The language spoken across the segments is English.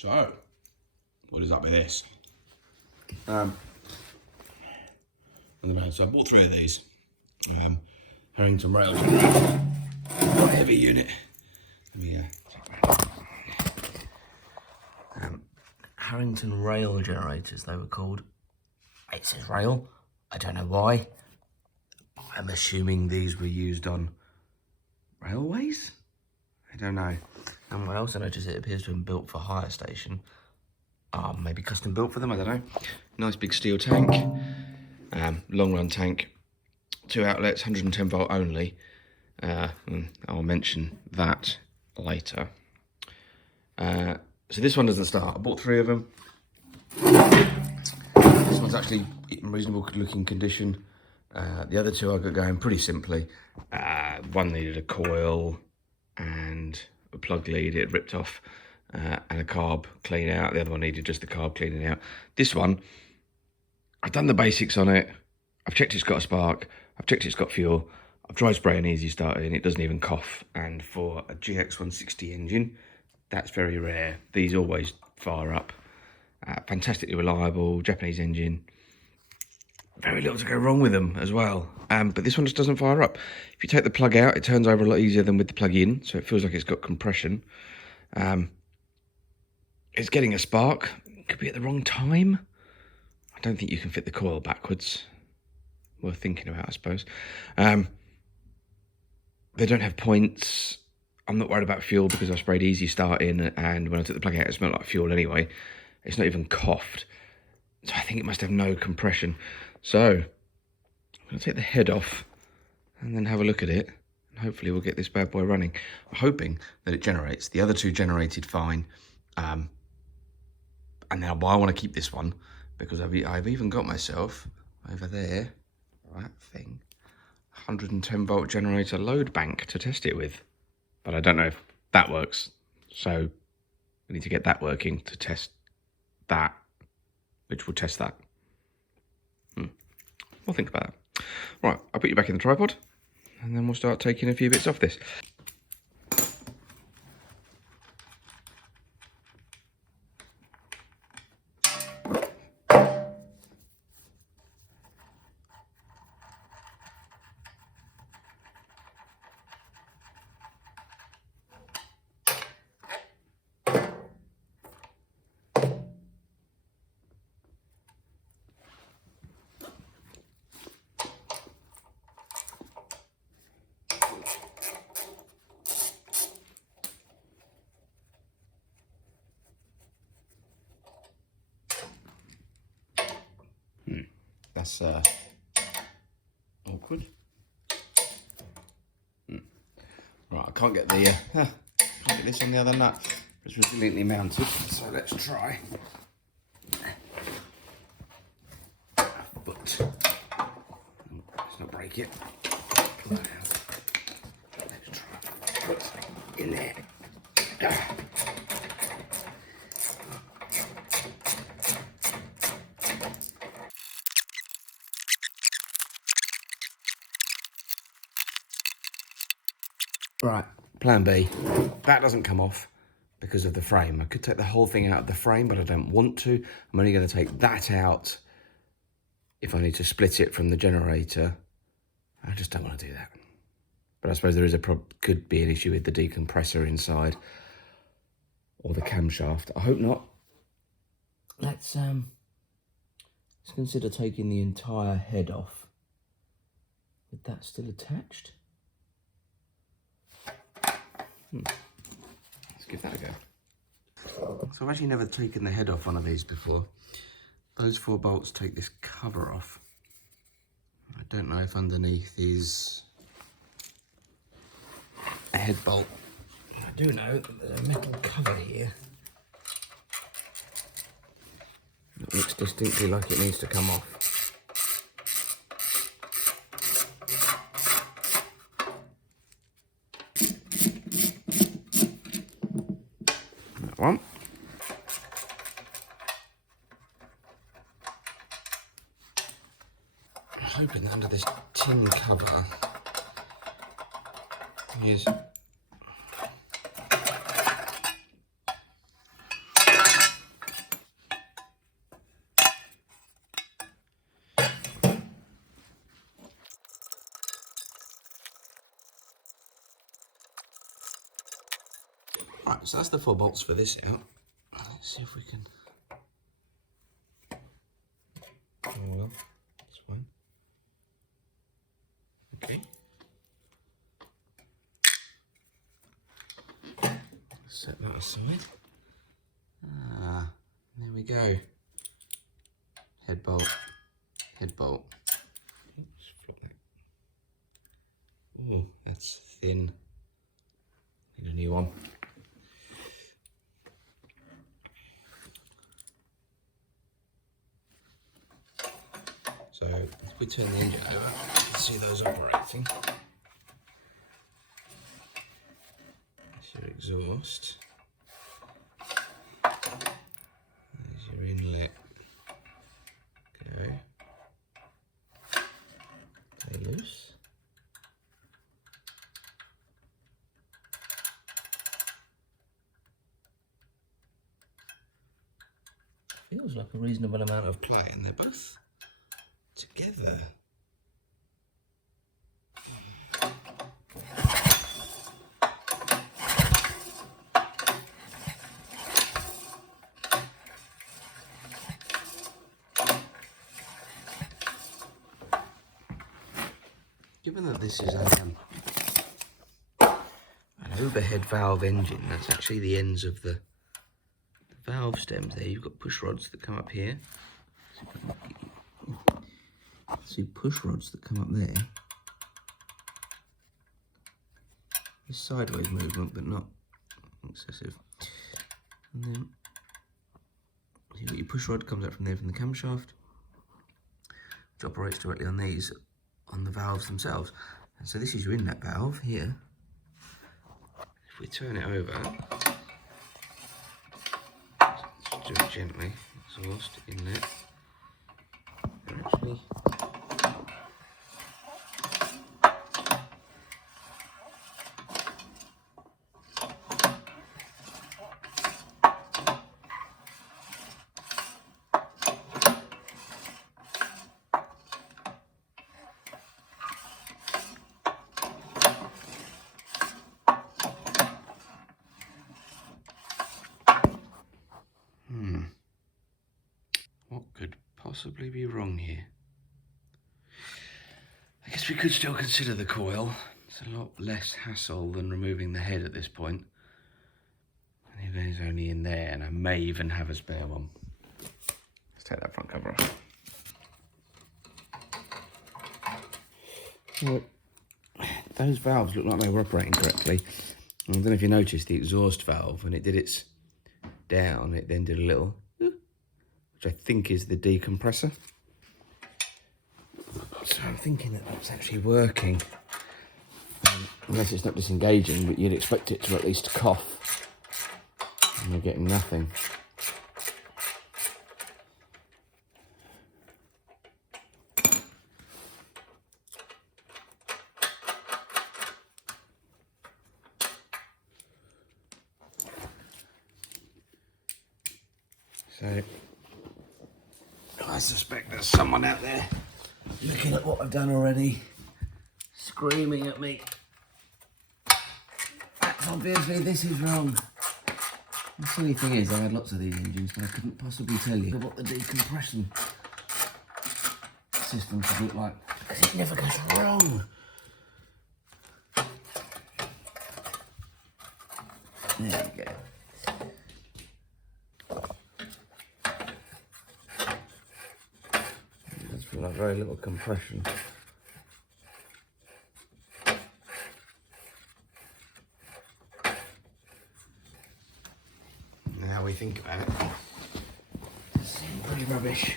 So, what is up with this? I don't know, so I bought 3 of these. Harrington rail generator. Quite a heavy unit. Let me Harrington rail generators, they were called. It says rail. I don't know why. I'm assuming these were used on railways? I don't know. And I also noticed it appears to have been built for hire station. Maybe custom built for them, I don't know. Nice big steel tank. Long run tank. 2 outlets, 110 volt only. I'll mention that later. So this one doesn't start. I bought 3 of them. This one's actually in reasonable looking condition. The other 2 I got going pretty simply. One needed a coil and a plug lead, it ripped off, and a carb clean out. The other one needed just the carb cleaning out. This one, I've done the basics on it. I've checked it's got a spark. I've checked it's got fuel. I've dry spray and easy started and it doesn't even cough. And for a GX160 engine, that's very rare. These always fire up. Fantastically reliable, Japanese engine. Very little to go wrong with them as well. But this one just doesn't fire up. If you take the plug out, it turns over a lot easier than with the plug in, so it feels like it's got compression. It's getting a spark. Could be at the wrong time. I don't think you can fit the coil backwards. Worth thinking about, I suppose. They don't have points. I'm not worried about fuel because I sprayed easy start in, and when I took the plug out, it smelled like fuel anyway. It's not even coughed. So I think it must have no compression. So I'm going to take the head off and then have a look at it. And hopefully we'll get this bad boy running. I'm hoping that it generates. The other 2 generated fine. And now I want to keep this one because I've even got myself over there, that thing, 110 volt generator load bank to test it with. But I don't know if that works. So we need to get that working to test that, which will test that. We'll think about that. Right, I'll put you back in the tripod and then we'll start taking a few bits off this. That's awkward. Right, I can't get the can't get this on the other nut. It's resiliently mounted, so let's try. But let's not break it. Let's try. Put something in there. Right, plan B. That doesn't come off because of the frame. I could take the whole thing out of the frame, but I don't want to. I'm only going to take that out if I need to split it from the generator. I just don't want to do that. But I suppose there is could be an issue with the decompressor inside or the camshaft. I hope not. Let's consider taking the entire head off. With that still attached? Let's give that a go. So I've actually never taken the head off one of these before. Those 4 bolts take this cover off. I don't know if underneath is a head bolt. I do know that there's a metal cover here. It looks distinctly like it needs to come off. One. I'm hoping that under this tin cover is so that's the 4 bolts for this out. Let's see if we can. Oh well, that's fine. Okay. Set that aside. Ah, there we go. Head bolt, head bolt. Oops, flop that. Oh, that's thin. Need a new one. So if we turn the engine over, you can see those operating. That's your exhaust. There's your inlet. Go. Play loose. Feels like a reasonable amount of play, and they're both together. Given that this is an overhead valve engine, that's actually the ends of the valve stems there. You've got push rods that come up here. See push rods that come up there. There's sideways movement, but not excessive. And then you've got your push rod comes up from there from the camshaft, which operates directly on these, on the valves themselves. And so this is your inlet valve here. If we turn it over, just do it gently, exhaust, inlet. They're actually what could possibly be wrong here? I guess we could still consider the coil. It's a lot less hassle than removing the head at this point. And if it's only in there, and I may even have a spare one. Let's take that front cover off. Well, those valves look like they were operating correctly. I don't know if you noticed the exhaust valve, when it did its down, it then did a little, which I think is the decompressor. So I'm thinking that that's actually working. Unless it's not disengaging, but you'd expect it to at least cough. And you're getting nothing. So I suspect there's someone out there looking at what I've done already, screaming at me. That's obviously this is wrong. The silly thing is, I had lots of these engines, but I couldn't possibly tell you what the decompression system should look like, because it never goes wrong. There you go. Like very little compression. Now we think about it, it's pretty rubbish.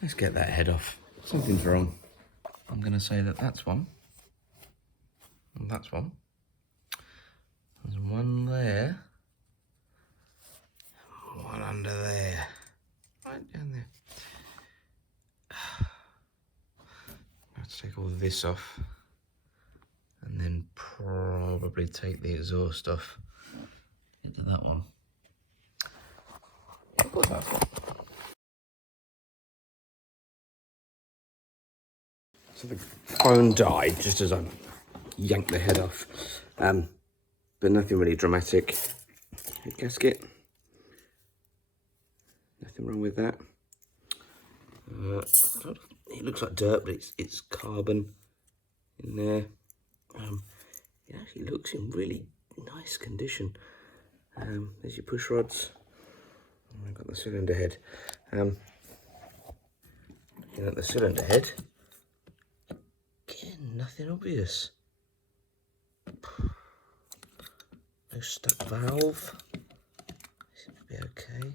Let's get that head off. Something's wrong. I'm going to say that that's one. And that's one. There's one there. One under there. Right down there. Let's take all this off. And then probably take the exhaust off. Get to that one. Of course that's one. So the phone died just as I yanked the head off, but nothing really dramatic. Gasket, nothing wrong with that. It looks like dirt, but it's carbon in there. It actually looks in really nice condition. There's your push rods. I've got the cylinder head. Looking at the cylinder head, again, nothing obvious. No stuck valve. Seems to be okay.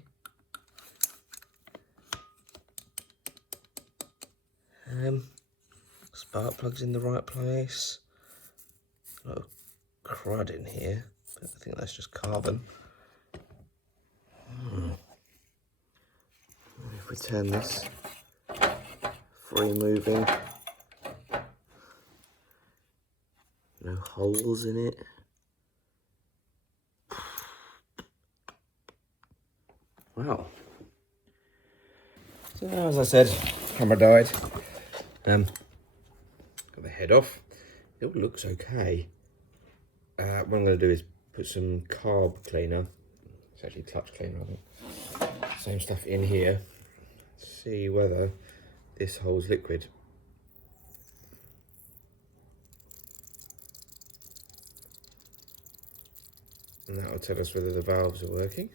Spark plugs in the right place. A lot of crud in here, but I think that's just carbon. If we turn this, free moving, no holes in it. Wow. So as I said, camera died. Got the head off. It all looks okay. What I'm going to do is put some carb cleaner. It's actually clutch cleaner, I think. Same stuff in here. See whether this holds liquid. And that will tell us whether the valves are working.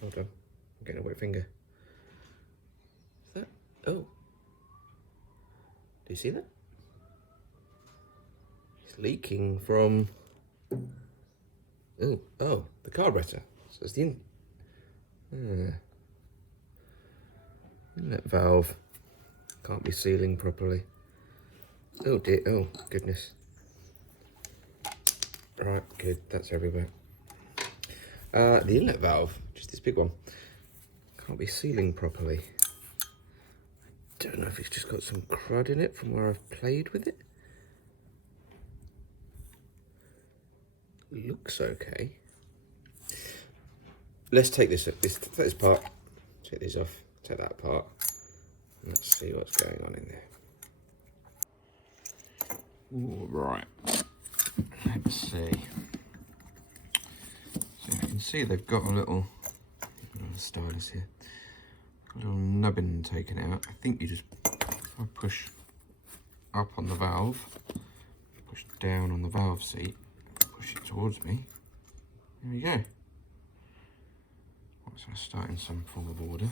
Hold on, I'm getting a wet finger. Is that? Oh. Do you see that? It's leaking from... Oh, the carburetor. So it's the inlet valve. Can't be sealing properly. Oh dear, oh goodness. Right, good, that's everywhere. The inlet valve, just this big one, can't be sealing properly. I don't know if it's just got some crud in it from where I've played with it. Looks okay. Let's take this part, take these off, take that apart. Let's see what's going on in there. All right, let's see. So you can see they've got a little stylus here, a little nubbin taken out. I think you just, if I push up on the valve, push down on the valve seat, push it towards me, there we go. So I start in some form of order.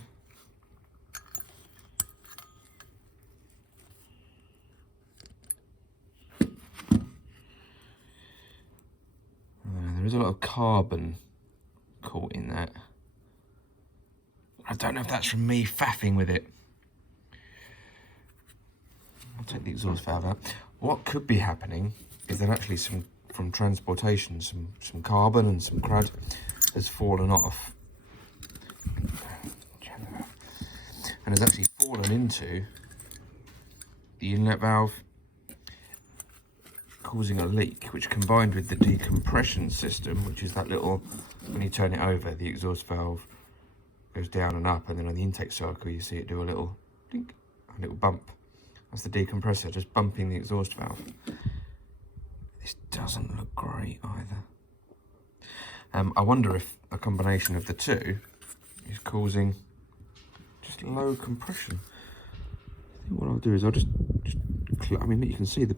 There is a lot of carbon caught in that. I don't know if that's from me faffing with it. I'll take the exhaust valve out. What could be happening is that actually from transportation, some carbon and some crud has fallen off. And has actually fallen into the inlet valve, causing a leak, which combined with the decompression system, which is that little, when you turn it over, the exhaust valve goes down and up, and then on the intake circle you see it do a little blink, a little bump. That's the decompressor just bumping the exhaust valve. This doesn't look great either. I wonder if a combination of the two is causing just low compression. I think what I'll do is I'll just I mean, you can see they're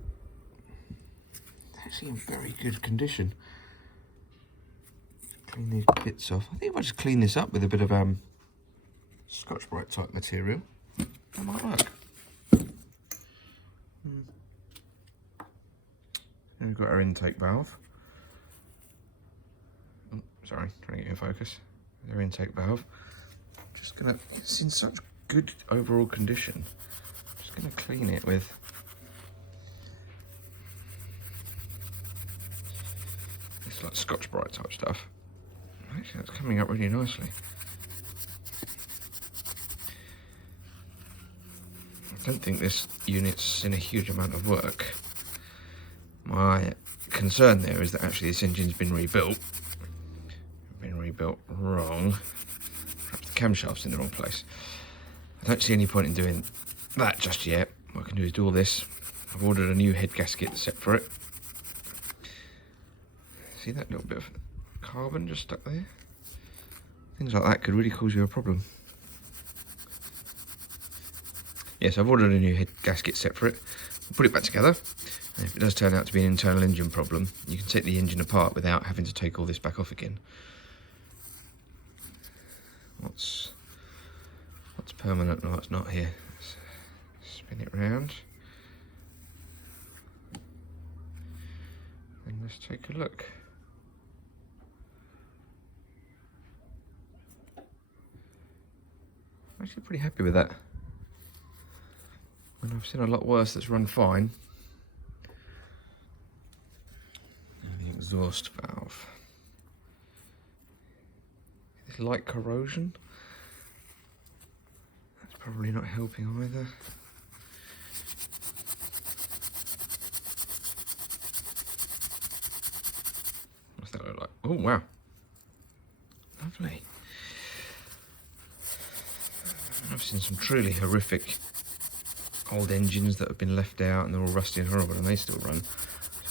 actually in very good condition. Clean these bits off. I think if I just clean this up with a bit of Scotch-Brite type material, that might work. Then we've got our intake valve. Oh, sorry, trying to get you in focus. Our intake valve. Just gonna, it's in such good overall condition. Just gonna clean it with it's like Scotch-Brite type stuff. Actually, that's coming up really nicely. I don't think this unit's in a huge amount of work. My concern there is that actually this engine's been rebuilt. Wrong. Perhaps the camshaft's in the wrong place. I don't see any point in doing that just yet. What I can do is do all this. I've ordered a new head gasket set for it. See that little bit of carbon just stuck there? Things like that could really cause you a problem. Yes, I've ordered a new head gasket set for it. I'll put it back together. And if it does turn out to be an internal engine problem, you can take the engine apart without having to take all this back off again. What's permanent? No, it's not here. Let's spin it round. And let's take a look. I'm actually pretty happy with that. And I've seen a lot worse that's run fine. And the exhaust valve. This light corrosion. That's probably not helping either. What's that look like? Oh wow. Lovely. I've seen some truly horrific old engines that have been left out and they're all rusty and horrible and they still run. So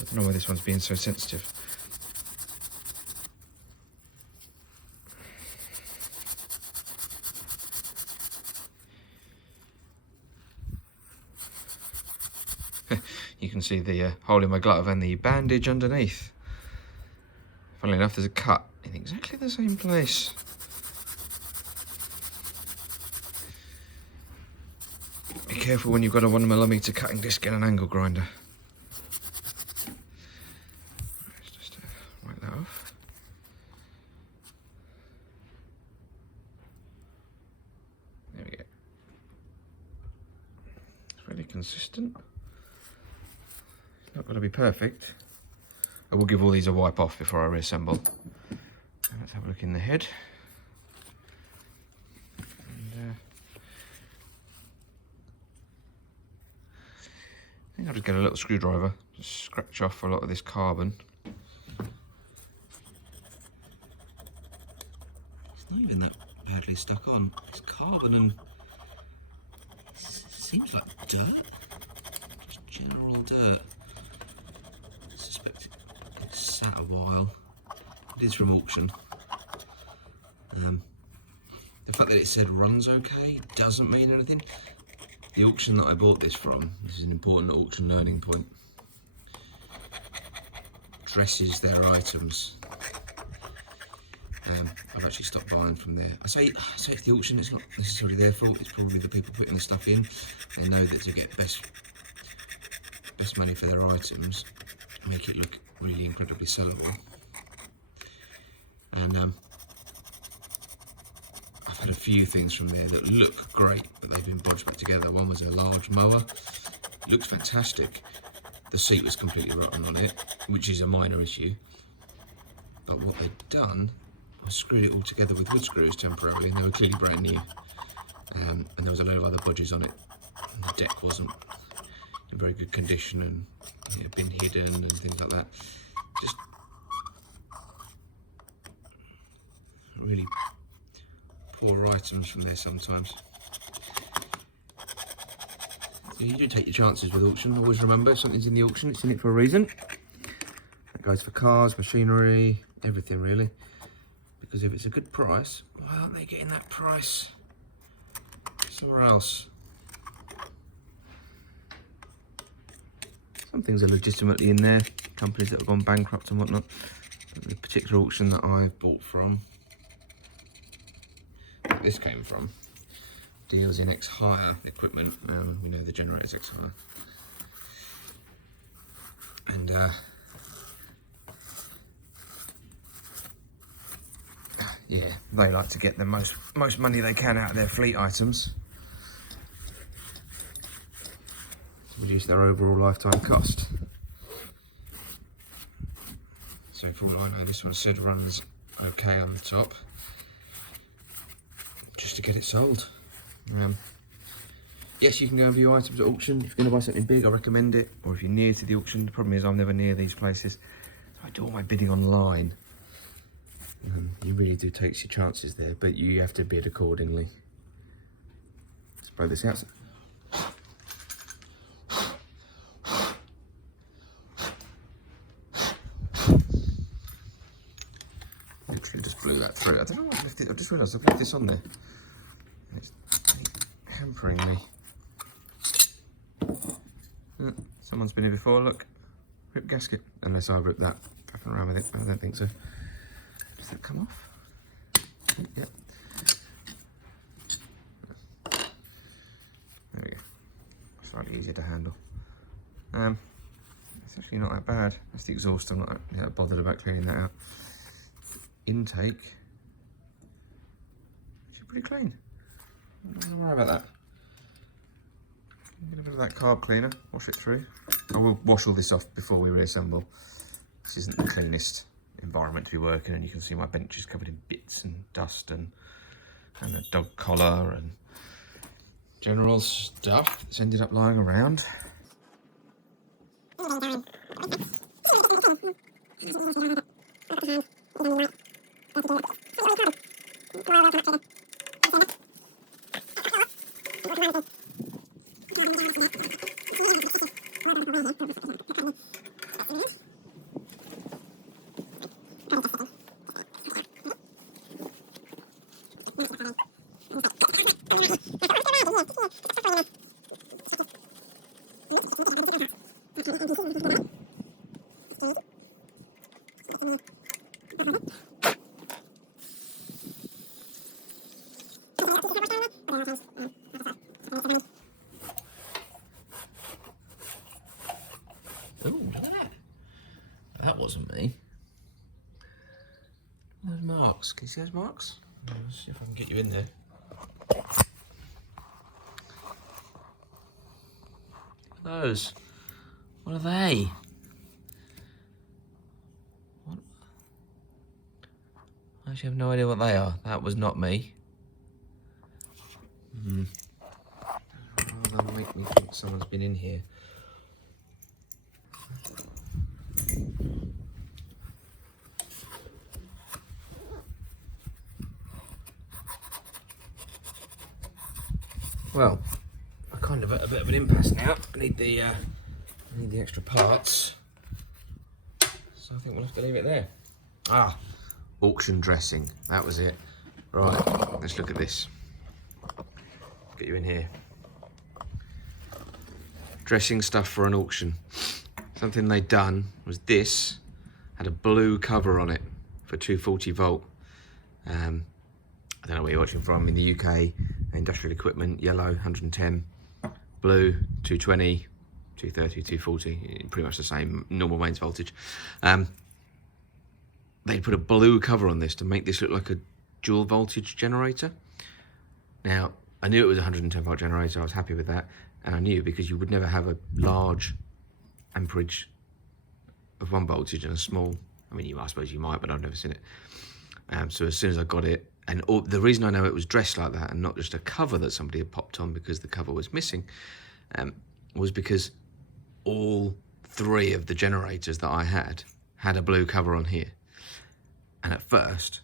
I don't know why this one's being so sensitive. You can see the hole in my glove and the bandage underneath. Funnily enough, there's a cut in exactly the same place. Be careful when you've got a 1mm cutting disc and an angle grinder. Let's just wipe that off. There we go. It's really consistent. It's not going to be perfect. I will give all these a wipe off before I reassemble. Let's have a look in the head. I think I'll just get a little screwdriver, just scratch off a lot of this carbon. It's not even that badly stuck on. It's carbon and it seems like dirt. Just general dirt. I suspect it's sat a while. It is from auction. The fact that it said runs okay doesn't mean anything. The auction that I bought this from, this is an important auction learning point, dresses their items. I've actually stopped buying from there. I say it's the auction, it's not necessarily their fault, it's probably the people putting the stuff in. They know that to get best money for their items, make it look really incredibly sellable. And I've had a few things from there that look great, but they've been bodged back together. One was a large mower. It looks fantastic. The seat was completely rotten on it, which is a minor issue. But what they'd done was screwed it all together with wood screws temporarily, and they were clearly brand new. And there was a load of other bodges on it. And the deck wasn't in very good condition and it had been hidden and things like that. Just really poor items from there sometimes. So you do take your chances with auction. Always remember, if something's in the auction, it's in it for a reason. That goes for cars, machinery, everything really. Because if it's a good price, why aren't they getting that price somewhere else? Some things are legitimately in there, companies that have gone bankrupt and whatnot. The particular auction that I've bought from, this came from, deals in ex-hire equipment. We know the generator's ex-hire. And yeah, they like to get the most money they can out of their fleet items to reduce their overall lifetime cost. So for all I know, this one said runs okay on the top, just to get it sold. Yes, you can go and view items at auction. If you're going to buy something big, I recommend it. Or if you're near to the auction, the problem is I'm never near these places, so I do all my bidding online. You really do take your chances there, but you have to bid accordingly. Let's blow this out. that through. I don't know why I left it. I just realised I've left this on there. And it's hampering me. Someone's been here before, look. Rip gasket. Unless I rip that. Fucking around with it. I don't think so. Does that come off? Yep. There we go. Slightly easier to handle. It's actually not that bad. That's the exhaust. I'm not bothered about cleaning that out. Intake. Actually pretty clean. Don't worry about that. Get a bit of that carb cleaner, wash it through. I will wash all this off before we reassemble. This isn't the cleanest environment to be working in. You can see my bench is covered in bits and dust and a dog collar and general stuff that's ended up lying around. Oh, look at that. That wasn't me. Those marks. Can you see those marks? Let's see if I can get you in there. Those. What are they? What? I actually have no idea what they are. That was not me. Rather make me think someone's been in here. Well, I'm kind of at a bit of an impasse now. I need the extra parts, so I think we'll have to leave it there. Ah, auction dressing. That was it. Right, let's look at this. Get you in here. Dressing stuff for an auction. Something they'd done was this had a blue cover on it for 240 volt. I don't know where you're watching from. In the UK, industrial equipment, yellow 110, blue 220, 230, 240, pretty much the same normal mains voltage. They put a blue cover on this to make this look like a dual voltage generator. Now, I knew it was a 110 volt generator. I was happy with that, and I knew because you would never have a large amperage of one voltage and a small. I mean, I suppose you might, but I've never seen it. So as soon as I got it, and the reason I know it was dressed like that and not just a cover that somebody had popped on because the cover was missing, was because all three of the generators that I had a blue cover on here. And at first,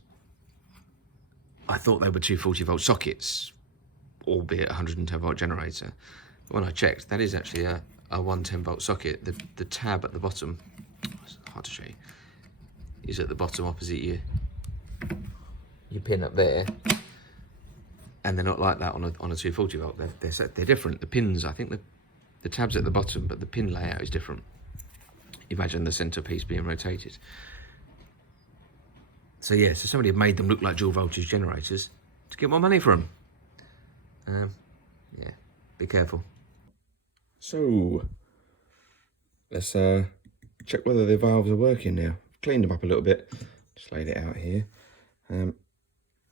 I thought they were 240 volt sockets, albeit a 110 volt generator. But when I checked, that is actually a 110 volt socket. The tab at the bottom, it's hard to show you, is at the bottom opposite you. Your pin up there, and they're not like that on a 240 volt. They're different. The pins, I think the tab's at the bottom, but the pin layout is different. Imagine the centre piece being rotated. So yeah, so somebody had made them look like dual voltage generators to get more money for them. Yeah, be careful. So let's check whether the valves are working now. Cleaned them up a little bit. Just laid it out here.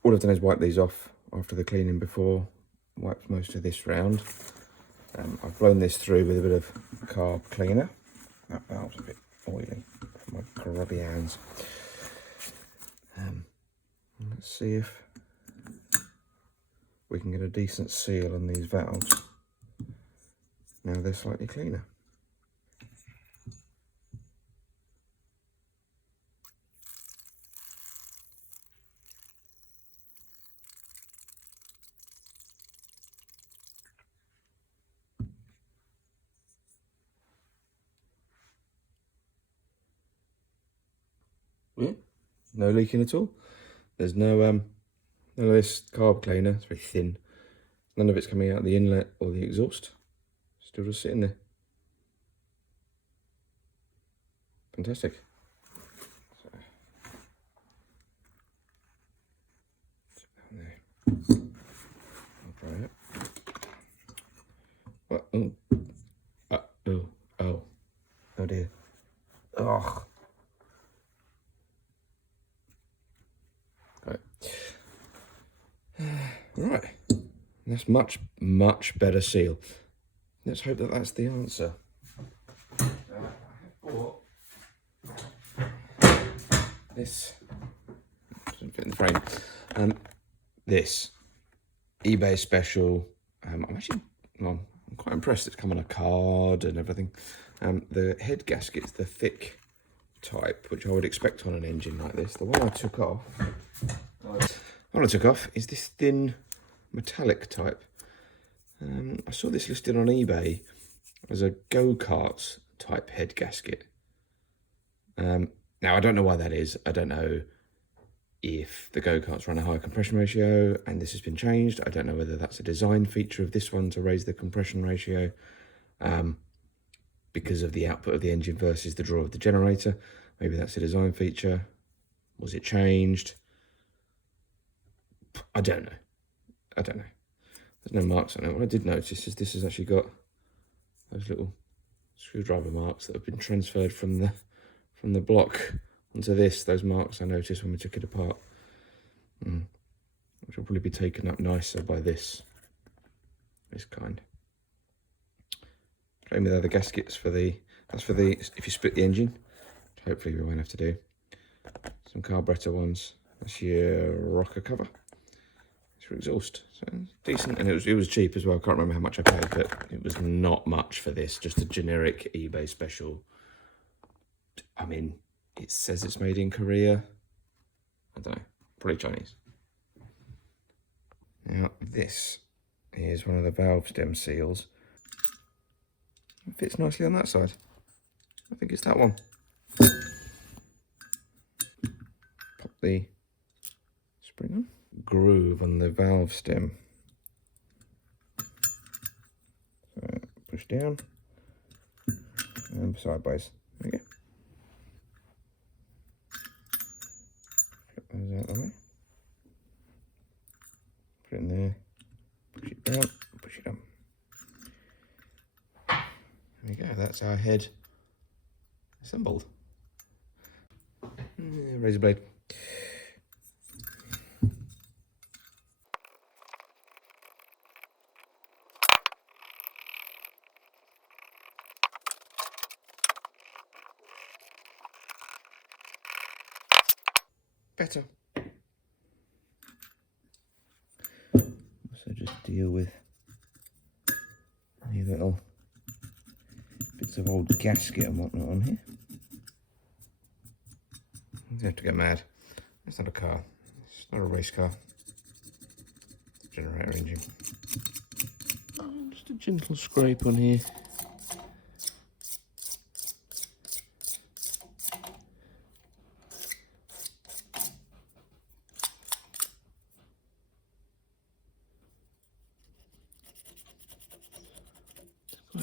All I've done is wipe these off after the cleaning before. Wiped most of this round. I've blown this through with a bit of carb cleaner. That valve's a bit oily for my grubby hands. Let's see if we can get a decent seal on these valves. Now they're slightly cleaner. Yeah, no leaking at all. There's no none of this carb cleaner. It's very thin. None of it's coming out of the inlet or the exhaust. Still just sitting there. Fantastic. So, sit down there. I'll try it. What? Oh. Oh dear. Oh. Right. That's much better seal. Let's hope that that's the answer. I have bought this. Doesn't fit in the frame. This eBay special. I'm quite impressed. It's come on a card and everything. The head gasket's the thick type, which I would expect on an engine like this. The one I took off is this thin metallic type. I saw this listed on eBay as a go-karts type head gasket. Now, I don't know why that is. I don't know if the go-karts run a higher compression ratio and this has been changed. I don't know whether that's a design feature of this one to raise the compression ratio because of the output of the engine versus the draw of the generator. Maybe that's a design feature. Was it changed? I don't know. There's no marks on it. What I did notice is this has actually got those little screwdriver marks that have been transferred from the block onto this. Those marks I noticed when we took it apart, which will probably be taken up nicer by this kind. Showing me the other gaskets for the if you split the engine, which hopefully we won't have to do. Some carburetor ones. That's your rocker cover. It's your exhaust. So it's decent, and it was cheap as well. I can't remember how much I paid, but it was not much for this. Just a generic eBay special. I mean, it says it's made in Korea. I don't know, probably Chinese. Now this is one of the valve stem seals. It fits nicely on that side. I think it's that one. Pop the spring on. Groove on the valve stem. So push down and sideways. There you go. Get those out of the way. Put it in there. Push it down. Push it up. There we go. That's our head assembled. Razor blade. Better. So just deal with any little bits of old gasket and whatnot on here. You have to get mad. It's not a car. It's not a race car. It's a generator engine. Just a gentle scrape on here.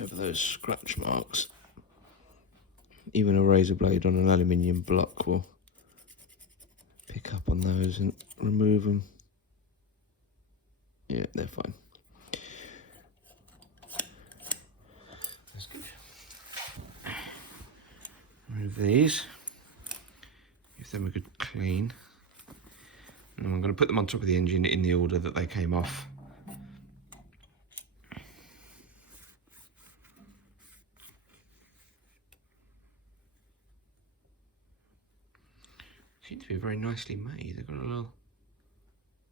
Over those scratch marks. Even a razor blade on an aluminium block will pick up on those and remove them. Yeah, they're fine. That's good. Remove these. Give them a good clean. And I'm going to put them on top of the engine in the order that they came off. Seem to be very nicely made. They've got a little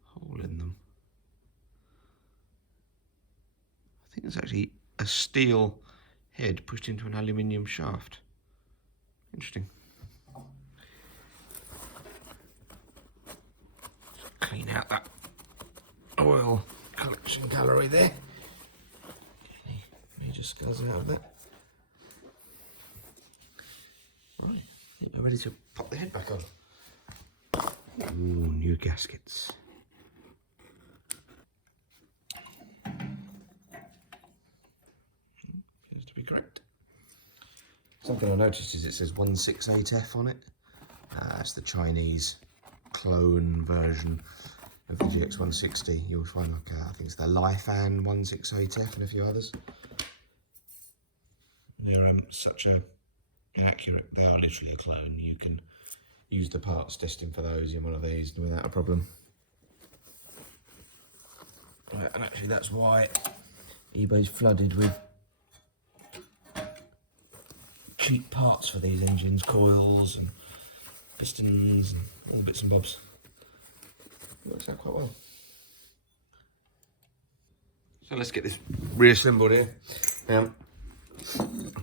hole in them. I think it's actually a steel head pushed into an aluminium shaft. Interesting. Just clean out that oil collection gallery there. Major scars out of that. Right, I think we're ready to pop the head back on. Ooh, new gaskets. Seems to be correct. Something I noticed is it says 168F on it. That's the Chinese clone version of the GX160. You'll find like I think it's the Lifan 168F and a few others. They're such an accurate. They are literally a clone. You can use the parts testing for those in one of these without a problem. Right, and actually that's why eBay's flooded with cheap parts for these engines, coils and pistons and all the bits and bobs. It works out quite well. So let's get this reassembled here. I've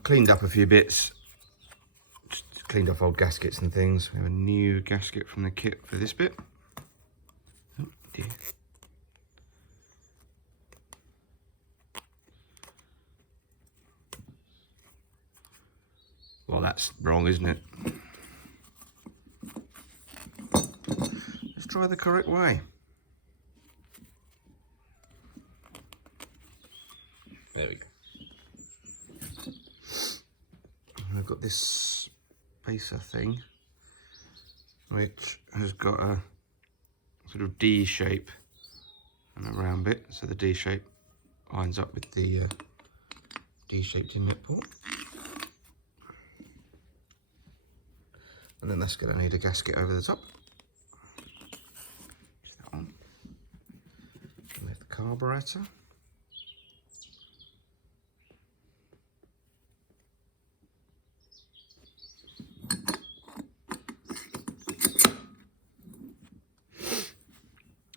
cleaned up a few bits, just cleaned off old gaskets and things. We have a new gasket from the kit for this bit. Oh dear. Well, that's wrong, isn't it? Let's try the correct way. There we go. I've got this spacer thing, which has got a sort of D shape and a round bit. So the D shape lines up with the D-shaped inlet port. And then that's going to need a gasket over the top. Just that one. And there's the carburetor.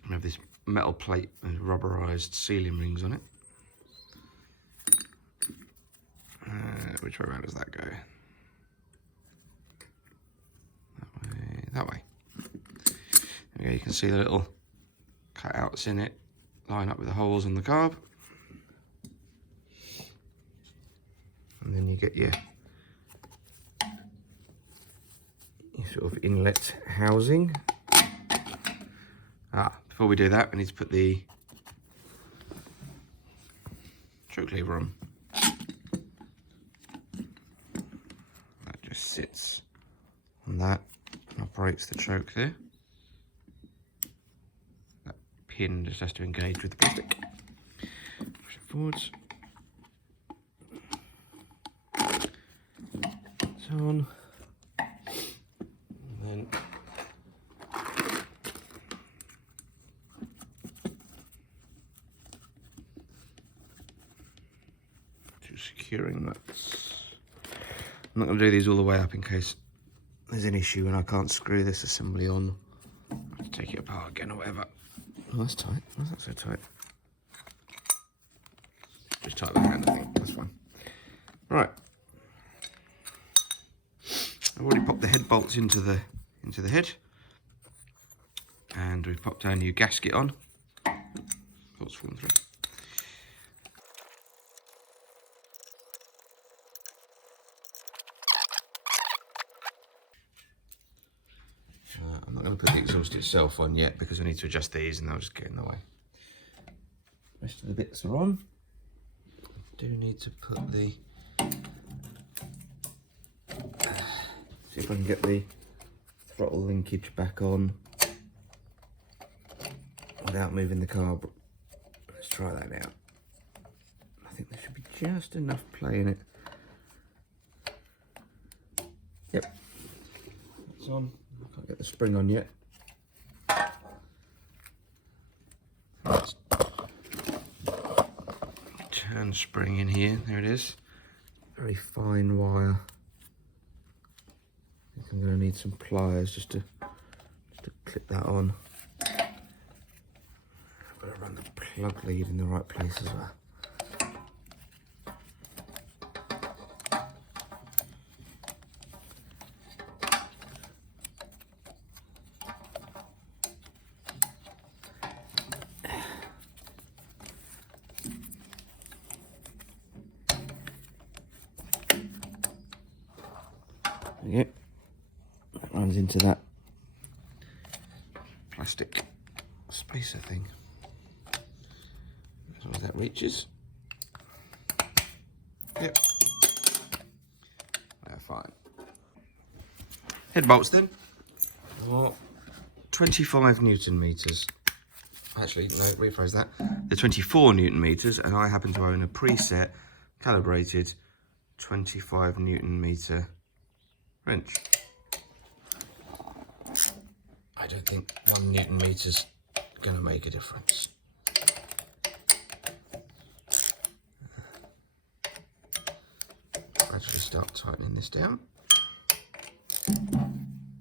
We have this metal plate with rubberized sealing rings on it. Which way around does that go? That way. There we go, you can see the little cutouts in it line up with the holes in the carb. And then you get your sort of inlet housing. Before we do that, we need to put the choke lever on. That just sits on that. Operates the choke there. That pin just has to engage with the plastic. Push it forwards. So on. And then two securing nuts. I'm not going to do these all the way up in case there's an issue and I can't screw this assembly on. I have to take it apart again or whatever. Oh, that's tight. Why is that so tight? Just tight with the hand, I think. That's fine. Right. I've already popped the head bolts into the head, and we've popped our new gasket on. Bolts falling through. I'm not going to put the exhaust itself on yet because I need to adjust these and they'll just get in the way. The rest of the bits are on. I do need to put the... see if I can get the throttle linkage back on without moving the carb. Let's try that out. I think there should be just enough play in it. Yep. It's on. Can't get the spring on yet. Turn spring in here. There it is. Very fine wire. I think I'm going to need some pliers just to clip that on. I've got to run the plug lead in the right place as well. There you go. That runs into that plastic spacer thing. As long as that reaches. Yep. They're fine. Head bolts then. Oh, 25 Newton meters. Actually, no, rephrase that. They're 24 Newton meters, and I happen to own a preset, calibrated 25 Newton meter wrench. I don't think 1 Newton meter's going to make a difference. Gradually start tightening this down. And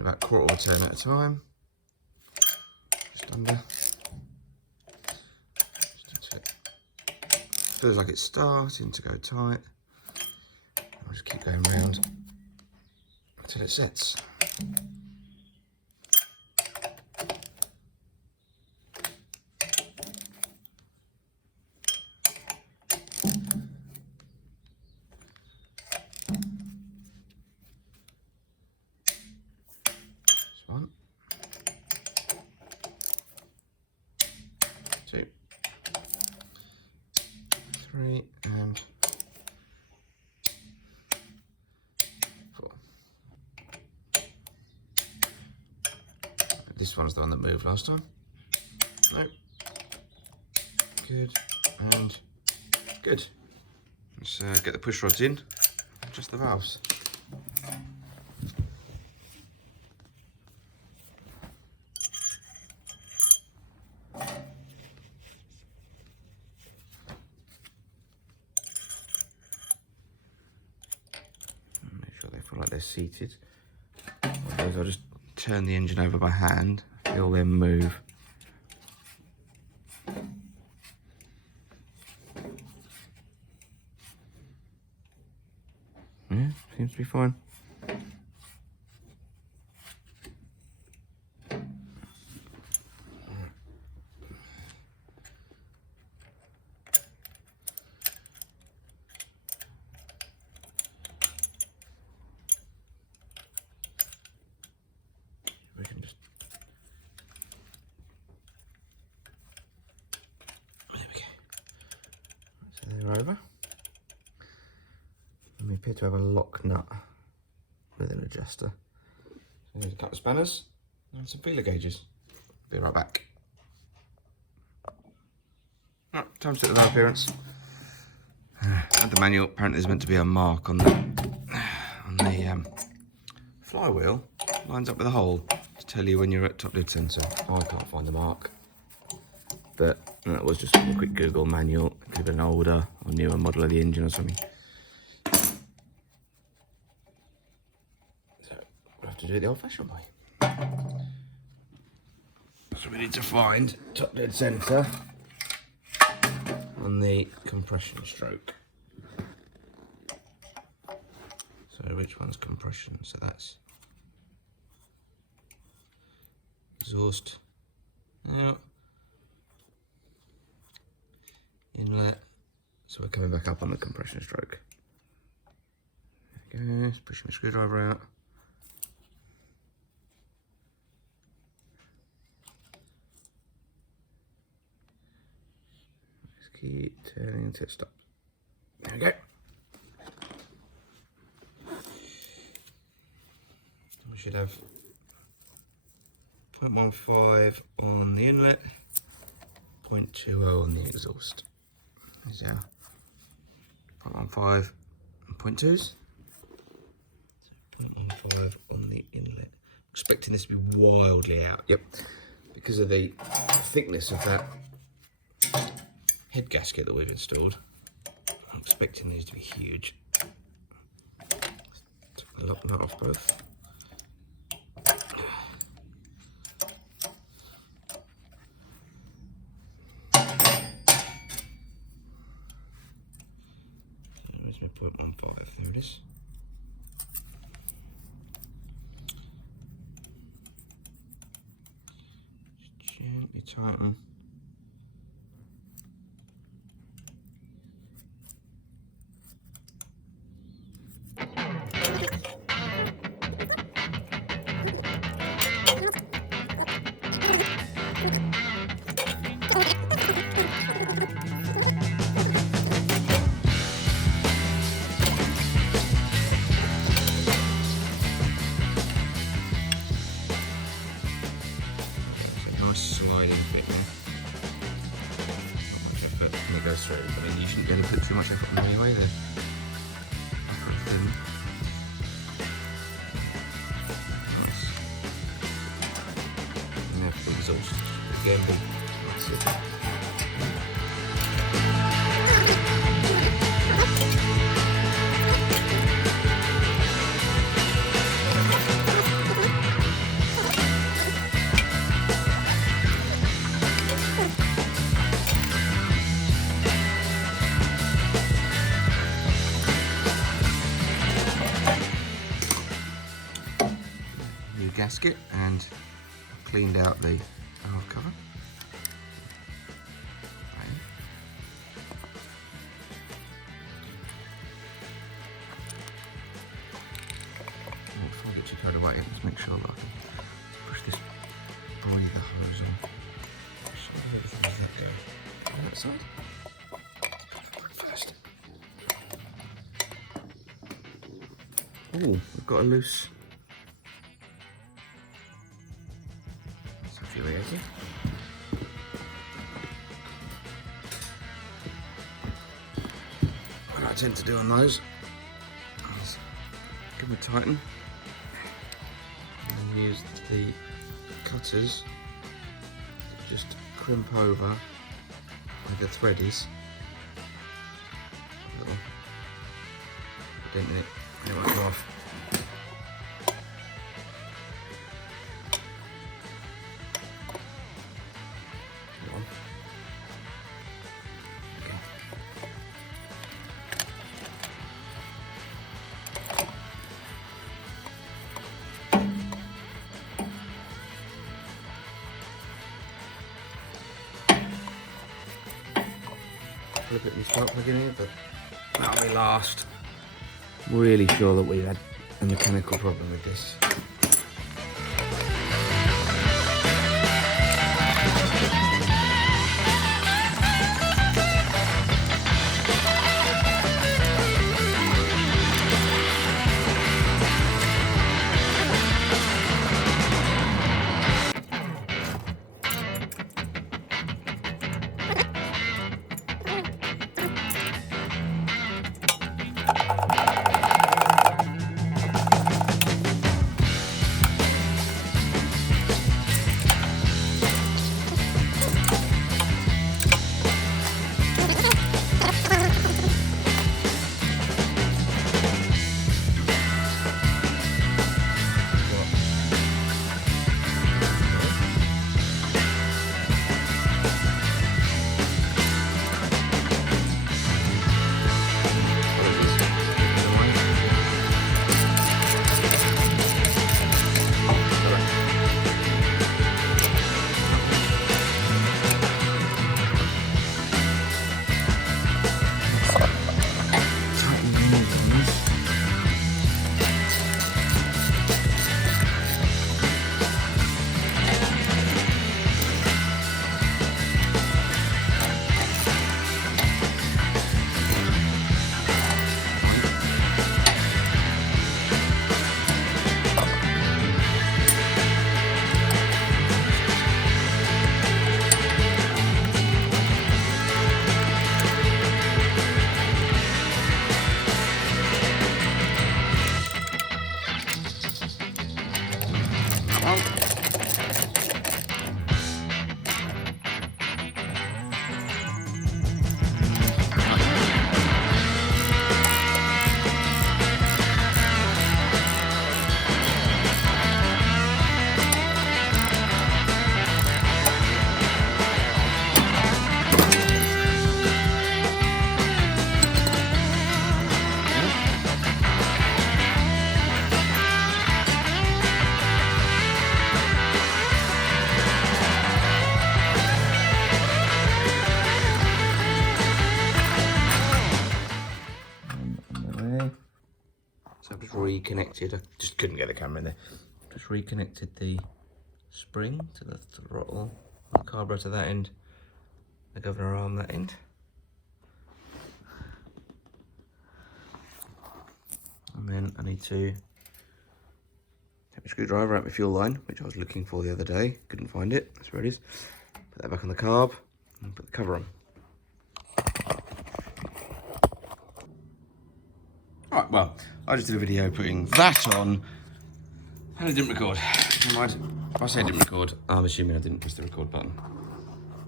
about 1/4 of a turn at a time. Just under. Just until it feels like it's starting to go tight. I'll just keep going round until it sets. One, 2, 3, and 4. This one's the one that moved last time. No. Good and good. Let's get the push rods in. Adjust the valves. Feel like they're seated. Otherwise I'll just turn the engine over by hand, feel them move. Yeah, seems to be fine. We can just, there we go. So they're over. And we appear to have a lock nut with an adjuster. So there's a couple of spanners and some feeler gauges. Be right back. Right, time to set the valve appearance. And the manual, apparently there's meant to be a mark on the flywheel, lines up with a hole to tell you when you're at top dead centre. I can't find the mark, but that was just a quick Google manual. Could be an older or newer model of the engine or something. So we'll have to do it the old-fashioned way. So we need to find top dead centre on the compression stroke. So which one's compression? So that's exhaust out, inlet. So we're coming back up on the compression stroke. There we go, pushing the screwdriver out. Just keep turning until it stops. There we go. We should have 0.15 on the inlet, 0.20 on the exhaust. There's our 0.15 and 0.2s. So 0.15 on the inlet. Expecting this to be wildly out. Yep. Because of the thickness of that head gasket that we've installed, I'm expecting these to be huge. Take the lock nut off both. Where's my 0.15? There it is. Just gently tighten. goes through. I mean, you shouldn't be able to put too much effort on anyway. They're pretty thin. Nice. And then for the exhaust, again, that's it. Gasket, and cleaned out the valve cover. Before I get too carried away, let's make sure that I can push this breather hose on. So everything does that go on that side. First. Oh, we've got a loose. What I tend to do on those is give them a tighten and then use the cutters to just crimp over where the thread is. A little dent in it, and it won't go off. Look at me start plugging in, but that'll be last. Really sure that we had a mechanical problem with this. Reconnected, I just couldn't get the camera in there. Just reconnected the spring to the throttle, the carburetor that end, the governor arm that end. And then I need to take my screwdriver out my fuel line, which I was looking for the other day, couldn't find it. That's where it is. Put that back on the carb and put the cover on. Alright, well, I just did a video putting that on, and it didn't record. Never mind. If I say it didn't record, I'm assuming I didn't press the record button.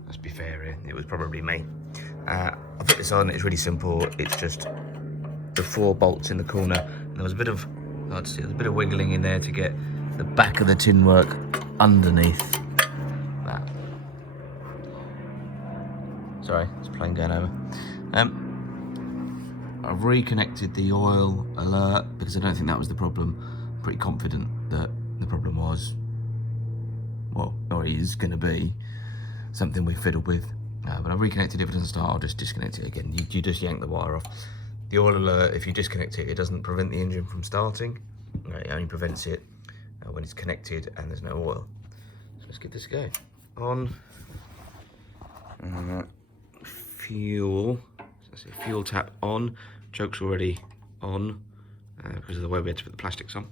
Let's be fair here, it was probably me. I put this on, it's really simple. It's just the 4 bolts in the corner. And there was a bit of, I'd see, there's a bit of wiggling in there to get the back of the tin work underneath that. Sorry, it's a plane going over. I've reconnected the oil alert because I don't think that was the problem. I'm pretty confident that the problem was, well, or is going to be something we fiddled with. But I've reconnected it. If it doesn't start, I'll just disconnect it again. You just yank the wire off. The oil alert, if you disconnect it, it doesn't prevent the engine from starting. It only prevents it when it's connected and there's no oil. So let's give this a go. On. Fuel. So fuel tap on. Choke's already on because of the way we had to put the plastics on.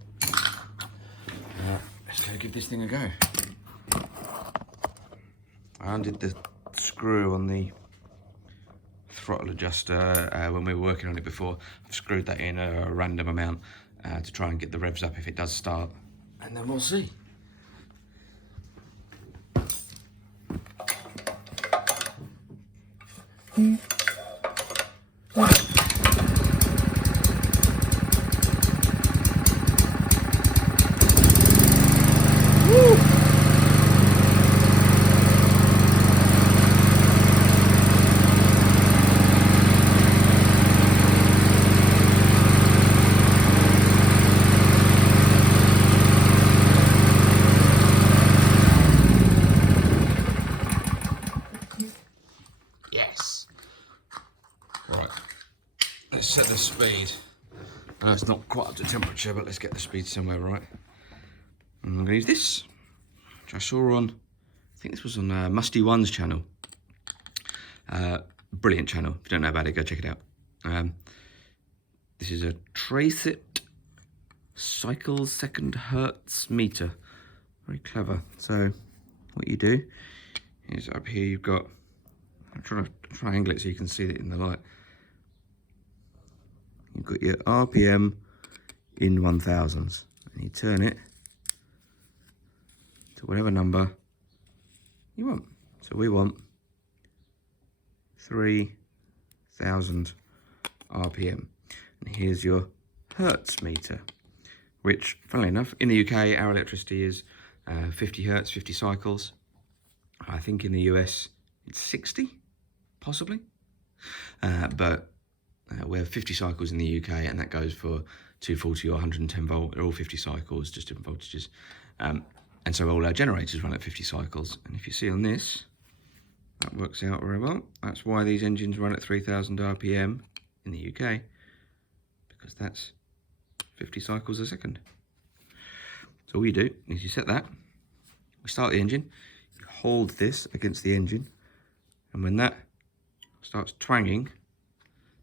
Let's go give this thing a go. I undid the screw on the throttle adjuster when we were working on it before. I've screwed that in a random amount to try and get the revs up if it does start, and then we'll see. Let's set the speed. I know it's not quite up to temperature, but let's get the speed somewhere right. And I'm going to use this, which I saw on, I think this was on Musty One's channel. Brilliant channel. If you don't know about it, go check it out. This is a Tracit cycles second hertz meter. Very clever. So what you do is up here you've got, I'm trying to triangle it so you can see it in the light. You've got your RPM in 1000s, and you turn it to whatever number you want. So we want 3000 RPM. And here's your hertz meter, which, funnily enough, in the UK, our electricity is 50 hertz, 50 cycles. I think in the US, it's 60, possibly. But we have 50 cycles in the UK, and that goes for 240 or 110 volt. They're all 50 cycles, just different voltages. And so all our generators run at 50 cycles. And if you see on this, that works out very well. That's why these engines run at 3000 RPM in the UK, because that's 50 cycles a second. So all you do is you set that, we start the engine, you hold this against the engine, and when that starts twanging,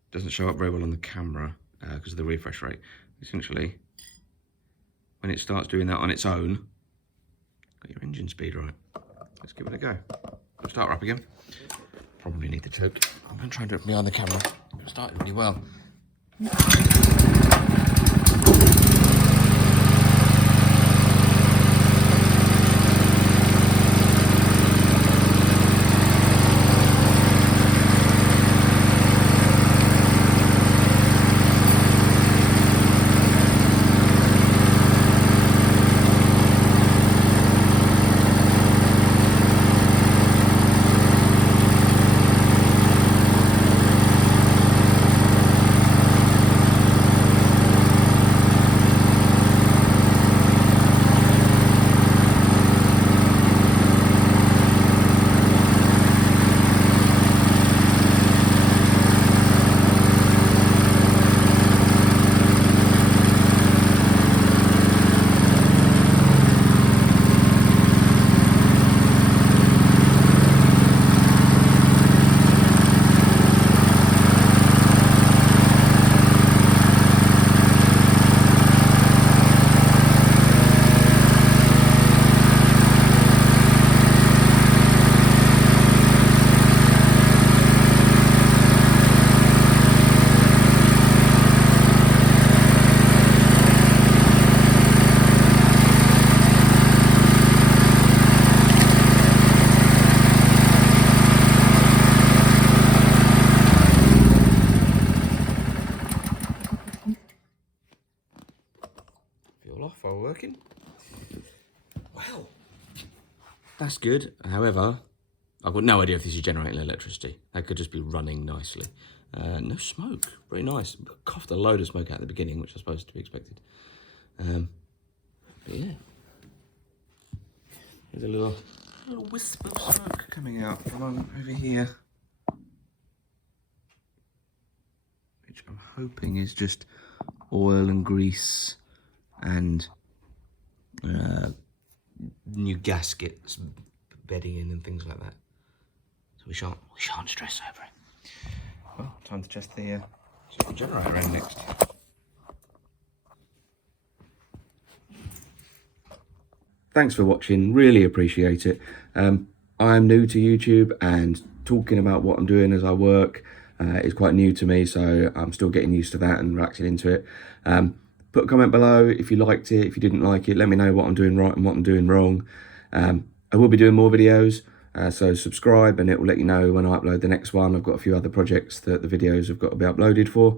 doesn't show up very well on the camera because of the refresh rate. Essentially, when it starts doing that on its own, got your engine speed right. Let's give it a go. Start her up again. Probably need the choke. I'm going to try and do it behind the camera. It started really well. all off while working. Well, that's good. However, I've got no idea if this is generating electricity. That could just be running nicely. No smoke, very nice. Coughed a load of smoke out at the beginning, which I suppose to be expected. But yeah, there's a little wisp of smoke coming out from over here, which I'm hoping is just oil and grease and new gaskets bedding in and things like that. So we shan't stress over it. Well, time to test the generator in next. Thanks for watching, really appreciate it. I'm new to YouTube, and talking about what I'm doing as I work is quite new to me, so I'm still getting used to that and relaxing into it. Put a comment below if you liked it, if you didn't like it. Let me know what I'm doing right and what I'm doing wrong. I will be doing more videos, so subscribe and it will let you know when I upload the next one. I've got a few other projects that the videos have got to be uploaded for.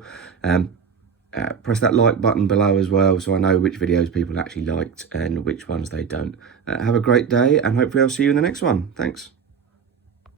Press that like button below as well, so I know which videos people actually liked and which ones they don't. Have a great day, and hopefully I'll see you in the next one. Thanks.